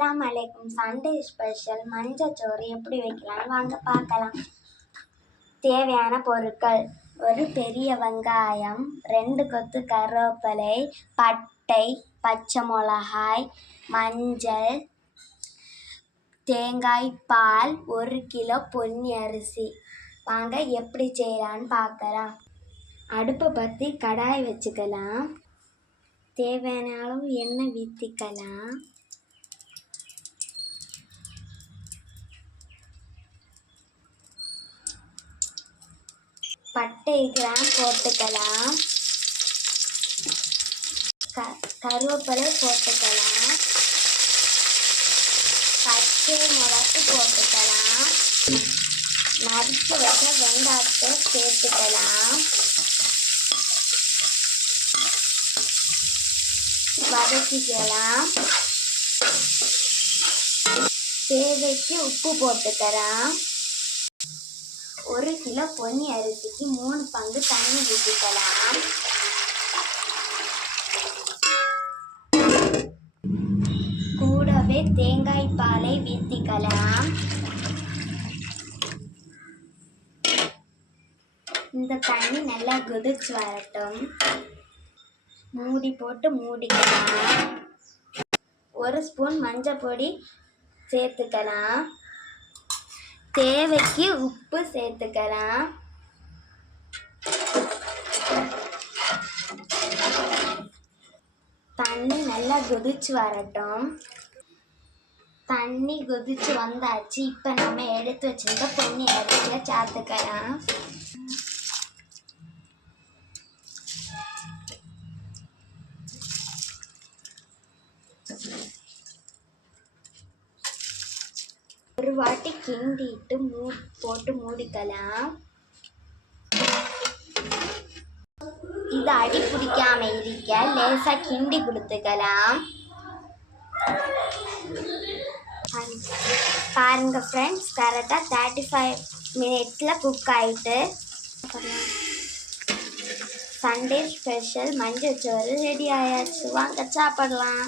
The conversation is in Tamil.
அஸ்ஸலாமு அலைக்கும். சண்டே ஸ்பெஷல் மஞ்சச்சோறு எப்படி வைக்கலாம்னு வாங்க பார்க்கலாம். தேவையான பொருட்கள்: ஒரு பெரிய வெங்காயம், 2 கொத்து கருவேப்பிலை, பட்டை, பச்சை மிளகாய், மஞ்சள், தேங்காய் பால், 1 கிலோ பொன்னி அரிசி. வாங்க எப்படி செய்யலான்னு பார்க்கலாம். அடுப்பை பற்றி கடாய் வச்சுக்கலாம். தேவையான அளவு எண்ணெய் ஊற்றிக்கலாம். பட்டை கிராம் போட்டுக்கலாம். கருவேப்பிலை போட்டுக்கலாம். பச்சை மிளகு போட்டுக்கலாம். நறுக்கி வச்ச வெங்காயத்தை சேர்த்துக்கலாம். வதக்கிக்கலாம். தேவைக்கு உப்பு போட்டுக்கலாம். 1 கிலோ பொன்னி அரிசிக்கு 3 பங்கு தண்ணி ஊற்றிக்கலாம். கூடவே தேங்காய் பாலை ஊற்றிக்கலாம். இந்த தண்ணி நல்லா கொதிச்சு வரட்டும். மூடி போட்டு மூடிக்கலாம். 1 ஸ்பூன் மஞ்சள் பொடி சேர்த்துக்கலாம். தேவைக்கு உப்பு சேர்த்துக்கலாம். தண்ணி நல்லா கொதிச்சு வரட்டும். தண்ணி கொதிச்சு வந்தாச்சு. இப்போ நம்ம எடுத்து வச்சிருந்த பொன்னி அரிசியை சேர்த்துக்கலாம். ஒரு வாட்டி கிண்டிட்டு போட்டு மூடிக்கலாம். இது அடி பிடிக்காம இருக்க லேசா கிண்டி கொடுத்துக்கலாம். பாருங்க ஃப்ரெண்ட்ஸ், கரெக்டாக 35 மினிட்ஸில் குக் ஆகிட்டு சண்டே ஸ்பெஷல் மஞ்சள் சோறு ரெடி ஆயாச்சு. வாங்க சாப்பிடலாம்.